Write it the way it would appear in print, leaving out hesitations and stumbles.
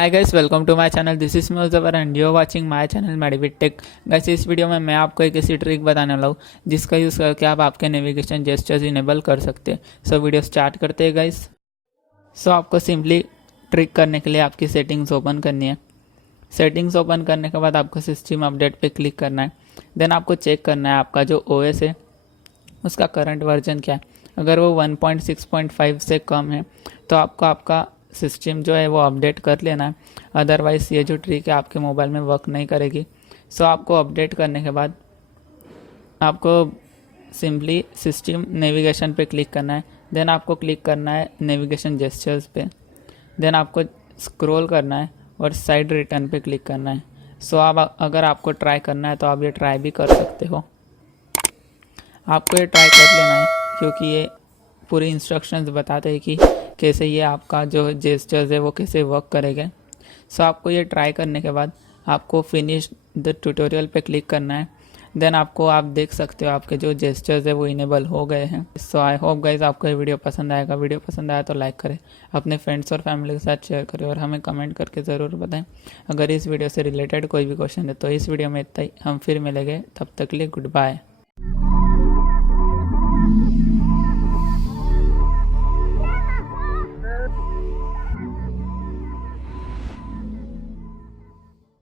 Hi guys, welcome to my channel. This is मोजवर and you are watching my channel Maddy with tech. Guys, इस video में मैं आपको एक ऐसी ट्रिक बताने वाला हूँ जिसका यूज़ करके आप आपके नेविगेशन जेस्चर्स इनेबल कर सकते हैं। सो वीडियो स्टार्ट करते हैं गाइस। सो आपको सिंपली ट्रिक करने के लिए आपकी सेटिंग्स ओपन करनी है। सेटिंग्स ओपन करने के बाद आपको सिस्टम अपडेट पे क्लिक करना है। देन आपको चेक करना है आपका जो ओएस है उसका करंट वर्जन क्या है। अगर वो 1.6.5 से कम है तो आपको आपका सिस्टम जो है वो अपडेट कर लेना है। अदरवाइज़ ये जो ट्रिक है आपके मोबाइल में वर्क नहीं करेगी। सो आपको अपडेट करने के बाद आपको सिंपली सिस्टम नेविगेशन पे क्लिक करना है। देन आपको क्लिक करना है नेविगेशन जेस्चर्स पे। देन आपको स्क्रॉल करना है और साइड रिटर्न पे क्लिक करना है। सो आप अगर आपको ट्राई करना है तो आप ये ट्राई भी कर सकते हो। आपको ये ट्राई कर लेना है क्योंकि ये पूरी इंस्ट्रक्शंस बताते हैं कि कैसे ये आपका जो जेस्चर्स है वो कैसे वर्क करेगा। सो आपको ये ट्राई करने के बाद आपको फिनिश द ट्यूटोरियल पे क्लिक करना है। देन आपको आप देख सकते हो आपके जो जेस्चर्स है वो इनेबल हो गए हैं। सो आई होप गाइज आपको ये वीडियो पसंद आएगा। वीडियो पसंद आया तो लाइक करें, अपने फ्रेंड्स और फैमिली के साथ शेयर करें और हमें कमेंट करके ज़रूर बताएं। अगर इस वीडियो से रिलेटेड कोई भी क्वेश्चन है तो इस वीडियो में इतना ही। हम फिर मिलेंगे, तब तक के लिए गुड बाय।